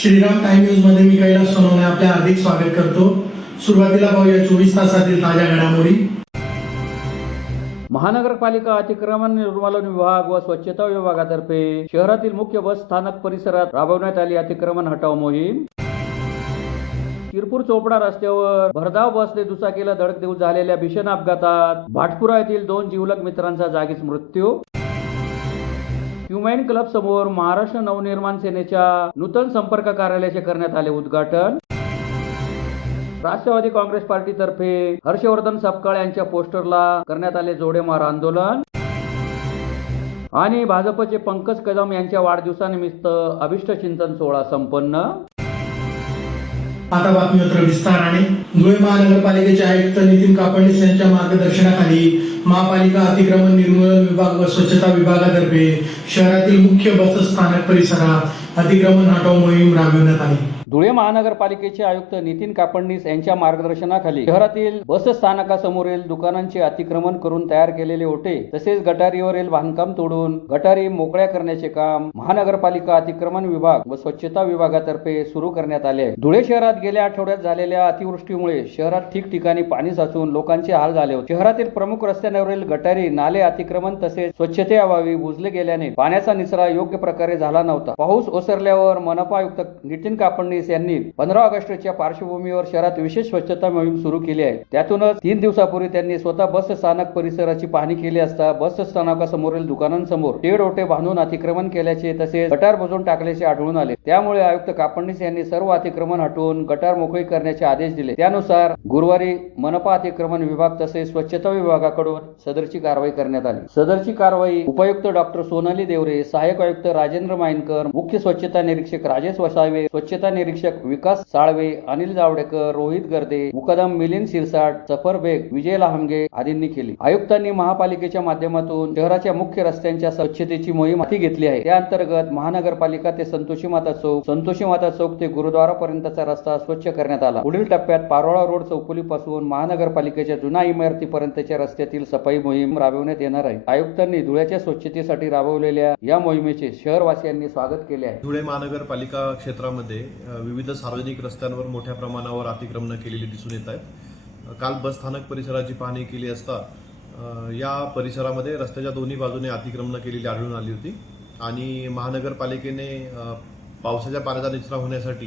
Shriram time news मध्ये मी कैलास सोनवणे आपले हार्दिक स्वागत करतो। सुरुवातीला पाहूया 24 तासातील ताज्या घडामोडी। महानगरपालिका अतिक्रमण निर्मूलन विभाग व स्वच्छता विभागातर्फे शहरातील मुख्य बस स्थानक परिसरात राबवण्यात आली अतिक्रमण हटाव मोहीम। शिरपूर चोपडा रस्त्यावर भरधाव बसने दुचाकीला धडक देऊन झालेल्या भीषण अपघातात भाटपुरा येथील 2 जिवलग मित्रांचा जागीच मृत्यू। ह्युमॅन क्लब समोर महाराष्ट्र नवनिर्माण सेनेच्या नूतन संपर्क कार्यालयाचे करण्यात आले उद्घाटन। राष्ट्रवादी काँग्रेस पार्टीतर्फे हर्षवर्धन सपकाळ यांच्या पोस्टरला करण्यात आले जोडेमार आंदोलन। आणि भाजपचे पंकज कदम यांच्या वाढदिवसानिमित्त अभिष्ट चिंतन सोहळा संपन्न। आता बातमीपत्र विस्ताराने। धुळे महानगरपालिकेचे आयुक्त नितीन कापडणीस यांच्या मार्गदर्शनाखाली महापालिका अतिक्रमण निर्मूलन विभाग व स्वच्छता विभागातर्फे शहरातील मुख्य बस स्थानक परिसरात अतिक्रमण हटाव मोहीम राबविण्यात आली। धुळे महानगरपालिकेचे आयुक्त नितीन कापडणीस यांच्या मार्गदर्शनाखाली शहरातील बस स्थानकासमोरील दुकानांचे अतिक्रमण करून तयार केलेले ओटे तसेच गटारीवरील बांधकाम तोडून गटारी मोकळ्या करण्याचे काम महानगरपालिका अतिक्रमण विभाग व स्वच्छता विभागातर्फे सुरू करण्यात आले आहे। धुळे शहरात गेल्या आठवड्यात झालेल्या अतिवृष्टीमुळे शहरात ठिकठिकाणी पाणी साचून लोकांचे हाल झाले होते। शहरातील प्रमुख रस्त्यांवरील गटारी नाले अतिक्रमण तसेच स्वच्छतेअभावी बुजले गेल्याने पाण्याचा निचरा योग्य प्रकारे झाला नव्हता। पाऊस ओसरल्यावर मनपा आयुक्त नितीन कापडणीस यांनी 15 ऑगस्टच्या पार्श्वभूमीवर शहरात विशेष स्वच्छता मोहीम सुरू केली आहे। त्यातूनच 3 दिवसापूर्वी त्यांनी स्वतः बस स्थानक परिसराची पाहणी केली असता बस स्थानकासमोरील दुकानांसमोर टेड ओटे बांधून अतिक्रमण केल्याचे तसेच गटार बुजवून टाकल्याचे आढळून आले। त्यामुळे आयुक्त कापडणीस यांनी सर्व अतिक्रमण हटवून गटार मोकळी करण्याचे आदेश दिले। त्यानुसार गुरुवारी मनपा अतिक्रमण विभाग तसेच स्वच्छता विभागाकडून सदरची कारवाई करण्यात आली। सदरची कारवाई उपायुक्त डॉक्टर सोनाली देवरे, सहाय्यक आयुक्त राजेंद्र माइनकर, मुख्य स्वच्छता निरीक्षक राजेश वसावे, स्वच्छता निरीक्षक विकास साळवे, अनिल जावडेकर, रोहित गर्दे, मुकदम मिलिंद शिरसाट, सफर बेग, विजय लहामगे आदींनी केली। आयुक्तांनी महापालिकेच्या माध्यमातून शहराच्या मुख्य रस्त्यांच्या स्वच्छतेची मोहीम हाती घेतली आहे। त्या अंतर्गत महानगरपालिका ते संतोषी माता चौक ते गुरुद्वारा पर्यंतचा रस्ता स्वच्छ करण्यात आला। पुढील टप्प्यात पारोळा रोड चौफुलीपासून महानगरपालिकेच्या जुन्या इमारतीपर्यंतच्या रस्त्यातील सफाई मोहीम राबवण्यात येणार आहे। आयुक्तांनी धुळ्याच्या स्वच्छतेसाठी राबवलेल्या या मोहिमेचे शहरवासियांनी स्वागत केले आहे। धुळे महानगरपालिका क्षेत्रामध्ये विविध सार्वजनिक रस्त्यांवर मोठ्या प्रमाणावर अतिक्रमण केलेली दिसून येत आहेत। काल बस स्थानक परिसराची पाहणी केली असता या परिसरामध्ये रस्त्याच्या दोन्ही बाजूने अतिक्रमण केलेली आढळून आली होती आणि महानगरपालिकेने पावसाच्या पाण्याचा निचरा होण्यासाठी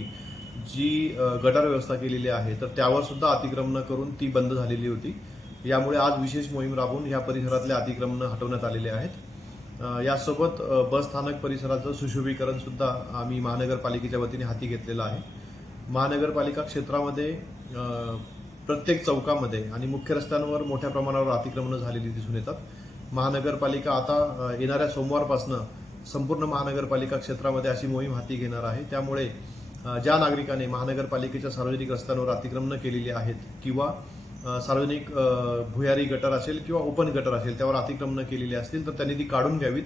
जी गटार व्यवस्था केलेली आहे तर त्यावर सुद्धा अतिक्रमण करून ती बंद झालेली होती। यामुळे आज विशेष मोहीम राबवून या परिसरातले अतिक्रमण हटवण्यात आलेले आहेत। यासोबत बस स्थानक परिसराचं सुशोभीकरण सुद्धा आम्ही महानगरपालिकेच्या वतीने हाती घेतलेलं आहे। महानगरपालिका क्षेत्रामध्ये प्रत्येक चौकामध्ये आणि मुख्य रस्त्यांवर मोठ्या प्रमाणावर अतिक्रमण झालेली दिसून येतात। महानगरपालिका आता येणाऱ्या सोमवारपासून संपूर्ण महानगरपालिका क्षेत्रामध्ये अशी मोहीम हाती घेणार आहे। त्यामुळे ज्या नागरिकांनी महानगरपालिकेच्या सार्वजनिक रस्त्यांवर अतिक्रमण केलेली आहेत किंवा सार्वजनिक भुयारी गटर असेल किंवा ओपन गटर असेल त्यावर अतिक्रमण केलेली असतील तर त्यांनी ती काढून घ्यावीत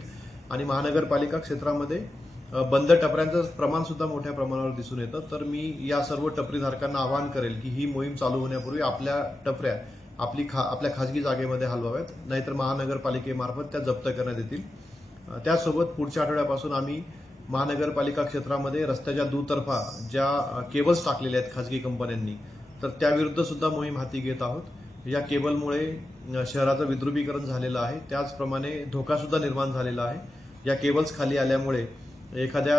आणि महानगरपालिका क्षेत्रामध्ये बंद टपऱ्यांचं प्रमाण सुद्धा मोठ्या प्रमाणावर दिसून येतं। तर मी या सर्व टपरीधारकांना आवाहन करेल की ही मोहीम चालू होण्यापूर्वी आपल्या टपऱ्या आपल्या खाजगी जागेमध्ये हलवाव्यात, नाहीतर महानगरपालिकेमार्फत त्या जप्त करण्यात येतील। त्यासोबत पुढच्या आठवड्यापासून आम्ही महानगरपालिका क्षेत्रामध्ये रस्त्याच्या दुतर्फा ज्या केबल्स टाकलेल्या आहेत खाजगी कंपन्यांनी तर त्याविरुद्ध सुद्धा मोहीम हाती घेत आहोत। या केबलमुळे शहराचं विद्रुपीकरण झालेलं आहे, त्याचप्रमाणे धोका सुद्धा निर्माण झालेला आहे। या केबल्स खाली आल्यामुळे एखाद्या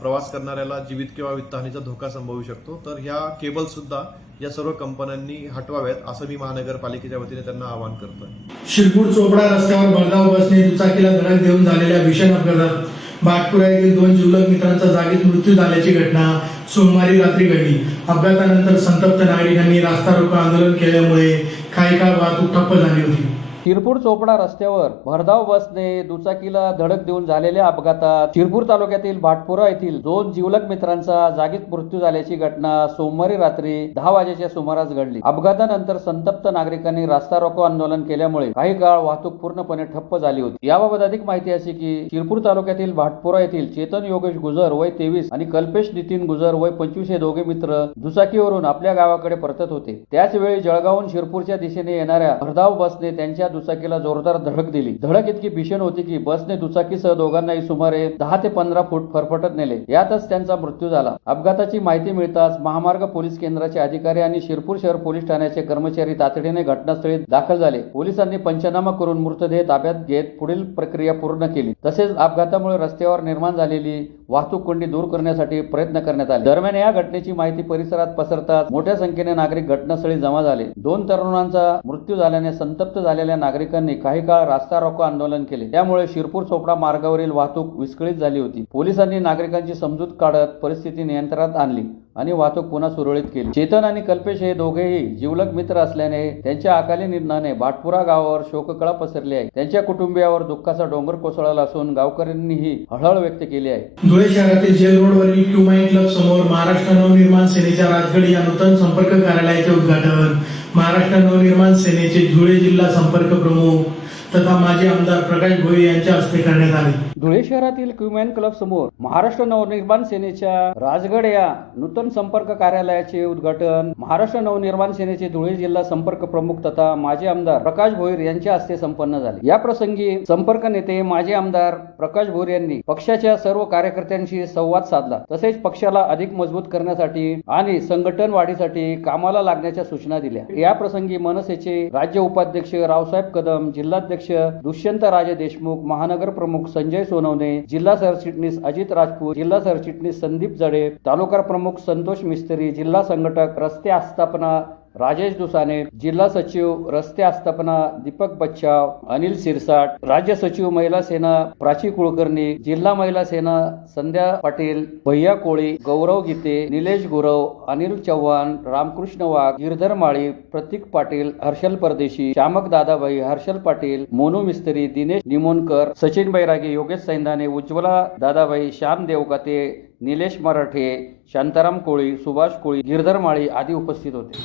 प्रवास करणाऱ्याला जीवित किंवा वित्तहानीचा धोका संभवू शकतो। तर ह्या केबल्स सुद्धा या सर्व कंपन्यांनी हटवाव्यात असं मी महानगरपालिकेच्या वतीने त्यांना आवाहन करतोय। शिरपूर चोपडा रस्त्यावर भरधाव बसने दुचाकीला धडक देऊन झालेल्या भीषण अपघातात भाटपुरा येथील 2 जिवलग मित्रांचा जागीच मृत्यू झाल्याची घटना सोमवारी रात्री घडली। अपघातानंतर संतप्त नागरिकांनी रास्ता रोको आंदोलन केल्यामुळे काही काळ वाहतूक ठप्प झाली होती। शिरपूर चोपडा रस्त्यावर भरधाव बसने दुचाकीला धडक देऊन झालेल्या अपघातात शिरपूर तालुक्यातील भाटपुरा येथील 2 जिवलग मित्रांचा जागीच मृत्यू झाल्याची घटना सोमवारी रात्री 10 वाजेच्या सुमारास घडली। अपघातानंतर संतप्त नागरिकांनी रास्ता रोको आंदोलन केल्यामुळे काही काळ वाहतूक पूर्णपणे ठप्प झाली होती। याबाबत अधिक माहिती अशी की शिरपूर तालुक्यातील भाटपुरा येथील चेतन योगेश गुजर वय 23 आणि कल्पेश नितीन गुजर वय 25 हे दोघे मित्र दुचाकीवरून आपल्या गावाकडे परतत होते। त्याच वेळी जळगावहून शिरपूरच्या दिशेने येणाऱ्या भरधाव बसने त्यांच्या दुचाकीला जोरदार धडक दिली. धडक इतकी भीषण होती की बसने दुचाकीसह दोघांनाही सुमारे 10 ते 15 फूट फरफटत नेले. यातच त्यांचा मृत्यू झाला. अपघाताची माहिती मिळताच महामार्ग पोलीस केंद्राचे अधिकारी आणि शिरपूर शहर पोलीस ठाण्याचे कर्मचारी तातडीने घटनास्थळी दाखल झाले. पोलिसांनी पंचनामा करून मृतदेह ताब्यात घेत पुढील प्रक्रिया पूर्ण केली. तसेच अपघातामुळे रस्त्यावर निर्माण झालेली वाहतूक कोंडी दूर करण्यासाठी प्रयत्न करण्यात आले. दरम्यान या घटनेची माहिती परिसरात पसरताच मोठ्या संख्येने नागरिक घटनास्थळी जमा झाले. 2 तरुणांचा मृत्यू झाल्याने संतप्त झालेल्या नागरिकांनी काही काळ रास्ता रोको आंदोलन केले. त्यामुळे शिरपूर चोपडा मार्गावरील वाहतूक विस्कळीत झाली होती. पोलिसांनी नागरिकांची समजूत काढत परिस्थिती नियंत्रणात आणली आणि वाहतूक पुन्हा सुरळीत केली. चेतन आणि कल्पेश हे दोघेही जिवलग मित्र असल्याने त्यांच्या अकाली निधनाने भाटपुरा गावावर शोककळा पसरली आहे. त्यांच्या कुटुंबियावर दुःखाचा डोंगर कोसळला असून गावकऱ्यांनीही हळहळ व्यक्त केली आहे. धुळे शहरातील जेल रोडवरील क्युमाइन क्लब समोर महाराष्ट्र नवनिर्माण सेनेच्या राजगड या नूतन संपर्क कार्यालयाचे उद्घाटन महाराष्ट्र नवनिर्माण सेनेचे धुळे जिल्हा संपर्क प्रमुख तथा माजी आमदार प्रकाश भोईर यांच्या हस्ते करण्यात आले. धुळे शहरातील क्युमाइन क्लब समोर महाराष्ट्र नवनिर्माण सेनेच्या राजगड या नूतन संपर्क कार्यालयाचे उद्घाटन महाराष्ट्र नवनिर्माण सेनेचे धुळे जिल्हा संपर्क प्रमुख तथा माजी आमदार प्रकाश भोईर यांच्या हस्ते संपन्न झाले. या प्रसंगी संपर्क नेते माजी आमदार प्रकाश भोईर यांनी पक्षाच्या सर्व कार्यकर्त्यांशी संवाद साधला. तसेच पक्षाला अधिक मजबूत करण्यासाठी आणि संघटन वाढीसाठी कामाला लागण्याच्या सूचना दिल्या. या प्रसंगी मनसेचे राज्य उपाध्यक्ष रावसाहेब कदम, जिल्हाध्यक्ष दुष्यंत राजे देशमुख, महानगर प्रमुख संजय सोनवणे, जिल्हा सरचिटणीस अजित राजपूत, जिल्हा सरचिटणीस संदीप जडे, तालुका प्रमुख संतोष मिस्त्री, जिल्हा संघटक रस्ते आस्थापना राजेश दुसाने, जिल्हा सचिव रस्ते आस्थापना दीपक बच्चाव, अनिल सिरसाट, राज्य सचिव महिला सेना प्राची कुलकर्णी, जिल्हा महिला सेना संध्या पाटील, भैया कोळी, गौरव गीते, निलेश गुरव, अनिल चव्हाण, रामकृष्ण वाघ, गिरधर माळी, प्रतीक पाटील, हर्षल परदेशी, श्यामक दादाभाई, हर्षल पाटील, मोनू मिस्त्री, दिनेश निमोनकर, सचिन बैरागी, योगेश सैंदाने, उज्ज्वला दादाभाई, श्याम देवकाते, निलेश मराठे, शांताराम कोळी, सुभाष कोळी, गिरधर माळी आदी उपस्थित होते.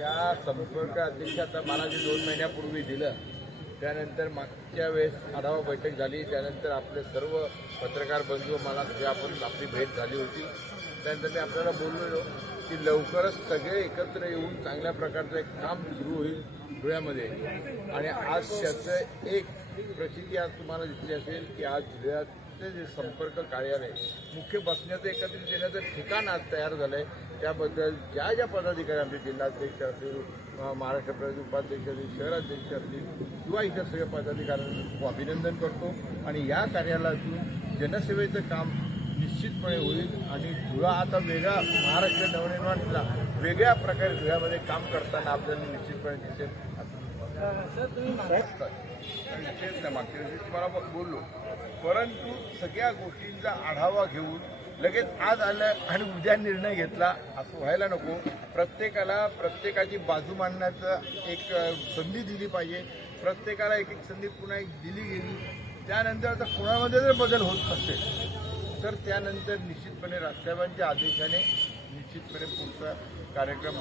या संपर्क अध्यक्ष आता मला जे 2 महिन्यापूर्वी दिलं त्यानंतर मागच्या वेळेस आढावा बैठक झाली. त्यानंतर आपले सर्व पत्रकार बंधू मला आपण आपली भेट झाली होती. त्यानंतर मी आपल्याला बोललो की लवकरच सगळे एकत्र येऊन चांगल्या प्रकारचं एक काम सुरू होईल धुळ्यामध्ये. आणि आज त्याचं एक प्रचिती आज तुम्हाला दिसली असेल की आज धुळ्याचे जे संपर्क कार्यालय मुख्य बसण्याचं एकत्रित येण्याचं ठिकाण आज तयार झालं आहे. त्याबद्दल ज्या ज्या पदाधिकारी आमचे जिल्हाध्यक्ष असतील, महाराष्ट्र प्रदेश उपाध्यक्ष असतील, शहराध्यक्ष असतील किंवा इतर सगळ्या पदाधिकाऱ्यांचं खूप अभिनंदन करतो. आणि या कार्यालयातून जनसेवेचं काम निश्चितपणे होईल आणि धुळा आता वेगळा महाराष्ट्र नवनिर्माणला वेगळ्या प्रकारे धुळ्यामध्ये काम करताना आपल्याला निश्चितपणे दिसेल. विषयच नाही, मागच्या वेळी तुम्हाला बोललो, परंतु सगळ्या गोष्टींचा आढावा घेऊन लगेच आज आलं आणि उद्या निर्णय घेतला असं व्हायला नको. प्रत्येकाला प्रत्येकाची बाजू मांडण्याचं एक संधी दिली पाहिजे. प्रत्येकाला एक एक संधी पुन्हा एक दिली गेली. त्यानंतर आता कोणामध्ये जर बदल होत असेल तर त्यानंतर निश्चितपणे राष्ट्रसाहेबांच्या आदेशाने निश्चितपणे पुढचा कार्यक्रम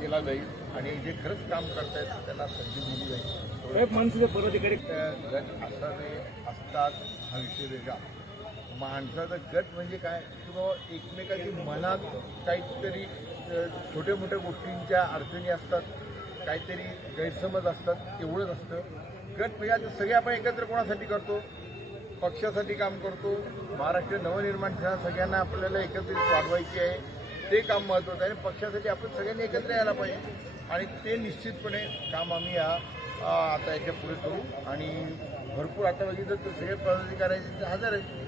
केला जाईल आणि जे खरंच काम करतायत त्यांना संधी दिली जाईल. माणसाचे पदाधिकारी गट असावे असतात हा विषय वेगळा. माणसाचा गट म्हणजे काय की बाबा एकमेकाची मनात काहीतरी छोट्या मोठ्या गोष्टींच्या अडचणी असतात, काहीतरी गैरसमज असतात, एवढंच असतं. गट म्हणजे आता सगळे आपण एकत्र कोणासाठी करतो? पक्षासाठी काम करतो. महाराष्ट्र नवनिर्माण सेना सगळ्यांना आपल्याला एकत्रित वाढवायची आहे, ते काम महत्त्वाचं आहे. आणि पक्षासाठी आपण सगळ्यांनी एकत्र यायला पाहिजे आणि ते निश्चितपणे काम आम्ही आता याच्या पुढे करू. आणि भरपूर आता बघितलं तर सगळे पदाधिकारी हजर आहेत.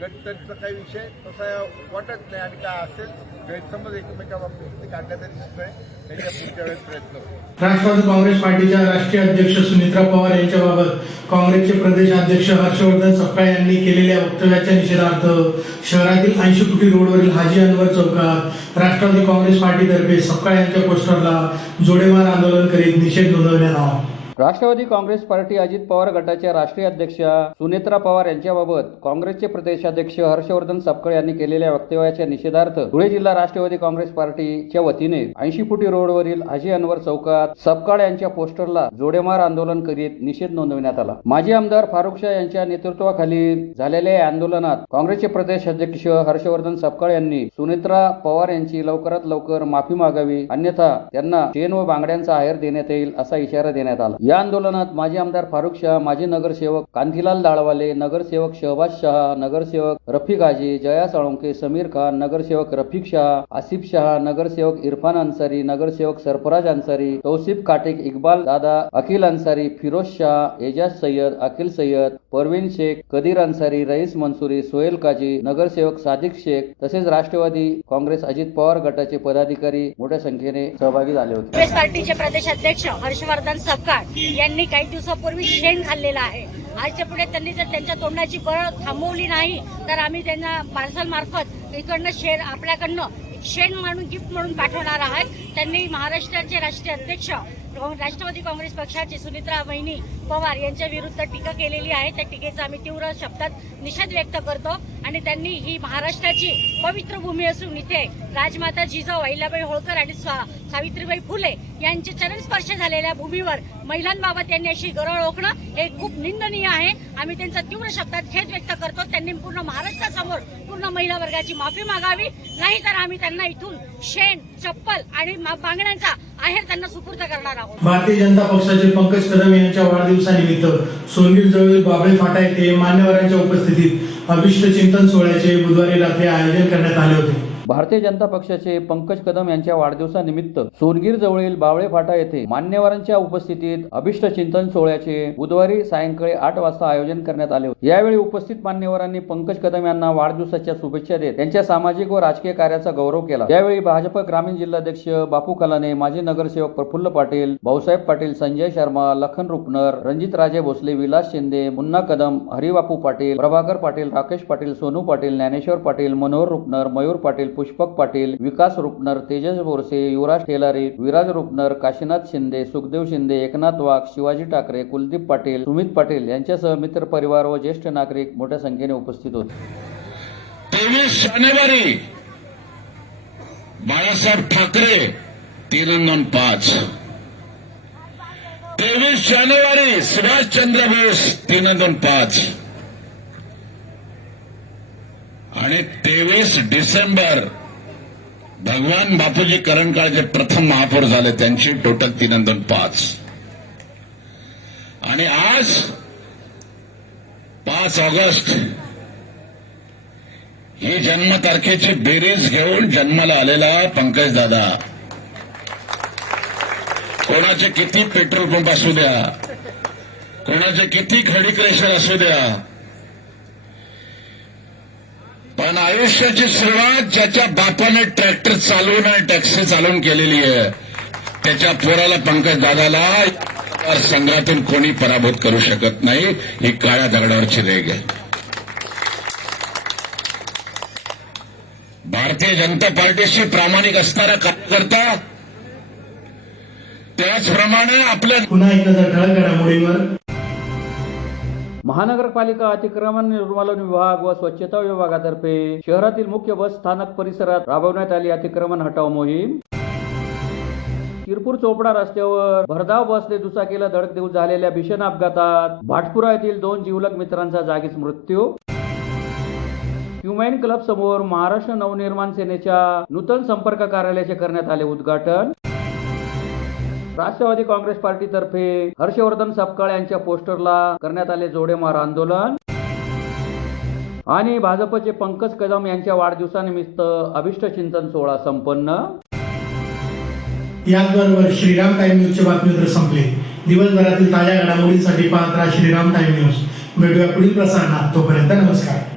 गटचा काही विषय तसा वाटत नाही आणि काय असेल गैरसमज एकमेकाबाबतीत ते काढण्याचा निश्चितपणे त्याच्या पुढच्या वेळेस प्रयत्न करू. राष्ट्रवादी काँग्रेस पार्टीच्या राष्ट्रीय अध्यक्ष सुमित्रा पवार यांच्याबाबत काँग्रेसचे प्रदेशाध्यक्ष हर्षवर्धन सपकाळ यांनी केलेल्या वक्तव्याच्या निषेधार्थ शहरातील 80 फुटी रोडवरील हाजी अनवर चौकात राष्ट्रवादी काँग्रेस पार्टीतर्फे सपकाळ यांच्या पोस्टरला जोडेमार आंदोलन करीत निषेध नोंदवण्यात आला. राष्ट्रवादी काँग्रेस पार्टी अजित पवार गटाच्या राष्ट्रीय अध्यक्षा सुनेत्रा पवार यांच्याबाबत काँग्रेसचे प्रदेशाध्यक्ष हर्षवर्धन सपकाळ यांनी केलेल्या वक्तव्याच्या निषेधार्थ धुळे जिल्हा राष्ट्रवादी काँग्रेस पार्टीच्या वतीने 80 फुटी रोडवरील हाजी अनवर चौकात सपकाळ यांच्या पोस्टरला जोडेमार आंदोलन करीत निषेध नोंदवण्यात आला। माजी आमदार फारुख शाह यांच्या नेतृत्वाखाली झालेल्या या आंदोलनात काँग्रेसचे प्रदेशाध्यक्ष हर्षवर्धन सपकाळ यांनी सुनेत्रा पवार यांची लवकरात लवकर माफी मागावी, अन्यथा त्यांना चेन व बांगड्यांचा आहेर देण्यात येईल असा इशारा देण्यात आला। या आंदोलनात माजी आमदार फारुख शाह, माजी नगरसेवक कांतीलाल दाळवाले, नगरसेवक शहबाज शाह, नगरसेवक रफिक हाजी, जया साळुंके, समीर खान, नगरसेवक रफिक शाह, आसिफ शाह, नगरसेवक इरफान अन्सारी, नगरसेवक सरफराज अन्सारी, तौसिफ काटेक, इक्बाल दादा, अखिल अन्सारी, फिरोज शाह, एजाज सय्यद, अखिल सय्यद, परवीन शेख, कदीर अन्सारी, रईस मंसुरी, सोहेल काजी, नगरसेवक सादिक शेख तसेच राष्ट्रवादी काँग्रेस अजित पवार गटाचे पदाधिकारी मोठ्या संख्येने सहभागी झाले होते। काँग्रेस पार्टीचे प्रदेशाध्यक्ष हर्षवर्धन सपकाळ यांनी काही दिवसापूर्वी शेण खाल्लेला आहे। आजच्या पुढे त्यांनी जर त्यांच्या तोंडाची बळ थांबवली नाही तर आम्ही त्यांना पार्सल मार्फत इकडनं शेण आपल्याकडनं शेण म्हणून गिफ्ट म्हणून पाठवणार आहात। त्यांनी महाराष्ट्राचे राष्ट्रीय अध्यक्ष राष्ट्रवादी काँग्रेस पक्षाचे सुनेत्रा वहिनी पवार यांच्या विरुद्ध टीका केलेली आहे। त्या टीकेचा आम्ही तीव्र शब्दात निषेध व्यक्त करतो आणि त्यांनी ही महाराष्ट्राची पवित्र भूमी असून इथे राजमाता जिजाऊ अहिल्याबाई होळकर आणि सावित्रीबाई फुले यांचे चरणस्पर्श झालेल्या भूमीवर महिलांबाबत त्यांनी अशी गरळ ओकणं हे खूप निंदनीय आहे। आम्ही त्यांचा तीव्र शब्दात खेद व्यक्त करतो। त्यांनी पूर्ण महाराष्ट्रासमोर पूर्ण महिला वर्गाची माफी मागावी, नाहीतर आम्ही त्यांना इथून शेण, चप्पल आणि बांगड्यांचा आहेर त्यांना सुपूर्द करणार आहोत। भारतीय जनता पक्षाचे पंकज कदम यांच्या वाढदिवसानिमित्त सोनगीर जवळील बाबळे फाटा येथे मान्यवरांच्या उपस्थितीत अभिष्ट चिंतन सोहळ्याचे बुधवारी रात्री आयोजन करण्यात आले होते। भारतीय जनता पक्षाचे पंकज कदम यांच्या वाढदिवसानिमित्त सोनगीर जवळील बावळे फाटा येथे मान्यवरांच्या उपस्थितीत अभिष्ट चिंतन सोहळ्याचे बुधवारी सायंकाळी 8 वाजता आयोजन करण्यात आले होते। यावेळी उपस्थित मान्यवरांनी पंकज कदम यांना वाढदिवसाच्या शुभेच्छा देत त्यांच्या सामाजिक व राजकीय कार्याचा गौरव केला। यावेळी भाजप ग्रामीण जिल्हाध्यक्ष बापू कलाने, माजी नगरसेवक प्रफुल्ल पाटील, भाऊसाहेब पाटील, संजय शर्मा, लखन रुपनर, रणजित राजे भोसले, विलास शिंदे, मुन्ना कदम, हरिबापू पाटील, प्रभाकर पाटील, राकेश पाटील, सोनू पाटील, ज्ञानेश्वर पाटील, मनोहर रुपनर, मयूर पाटील, पुष्पक पाटील, विकास रुपनर, तेजस बोरसे, युवराज टेलारी, विराज रुपनर, काशीनाथ शिंदे, सुखदेव शिंदे, एकनाथ वाघ, शिवाजी ठाकरे, कुलदीप पाटील, सुमित पाटील यांच्यासह मित्र परिवार व ज्येष्ठ नागरिक मोठ्या संख्येने उपस्थित होते। 23 जानेवारी बाळासाहेब ठाकरे 3-5, 23 जानेवारी सुभाषचंद्र बोस 3-5 आणि 23 डिसेंबर भगवान बापूजी करणकाळचे प्रथम महापौर झाले, त्यांची टोटल 3-5 आणि आज 5 ऑगस्ट ही जन्मतारखेची बेरीज घेऊन जन्माला आलेला पंकज दादा, कोणाचे किती पेट्रोल पंप असू द्या, कोणाचे किती खडी क्रेशर असू द्या, पण आयुष्याची सुरुवात ज्याच्या बापाने ट्रॅक्टर चालवून आणि टॅक्सी चालवून केलेली आहे त्याच्या पोराला पंकज दादाला संघातून कोणी पराभूत करू शकत नाही। ही काळ्या दगडावरची रेग आहे। भारतीय जनता पार्टीशी प्रामाणिक असणारा कार्यकर्ता त्याचप्रमाणे आपल्या पुन्हा एकदा ठळक घडामोडींवर महानगरपालिका अतिक्रमण निर्मूलन विभाग व स्वच्छता विभागातर्फे शहरातील मुख्य बस स्थानक परिसरात राबवण्यात आली अतिक्रमण हटाव मोहीम। शिरपूर चोपडा रस्त्यावर भरधाव बसने दुचाकीला धडक देऊन झालेल्या भीषण अपघातात भाटपुरा येथील 2 जिवलग मित्रांचा जागीच मृत्यू। ह्युमॅन क्लब समोर महाराष्ट्र नवनिर्माण सेनेच्या नूतन संपर्क कार्यालयाचे करण्यात आले उद्घाटन। राष्ट्रवादी काँग्रेस पार्टीतर्फे हर्षवर्धन सपकाळ यांच्या पोस्टरला करण्यात आले जोडेमार आंदोलन आणि भाजपचे पंकज कदम यांच्या वाढदिवसानिमित्त अभिष्ट चिंतन सोहळा संपन्न। याचबरोबर श्रीराम टाइम न्यूजचे बातमीपत्र संपले। दिवसभरातील ताज्या घडामोडींसाठी पाहत राहा श्रीराम टाइम न्यूज। भेटूया पुढील प्रसारणात, तोपर्यंत नमस्कार।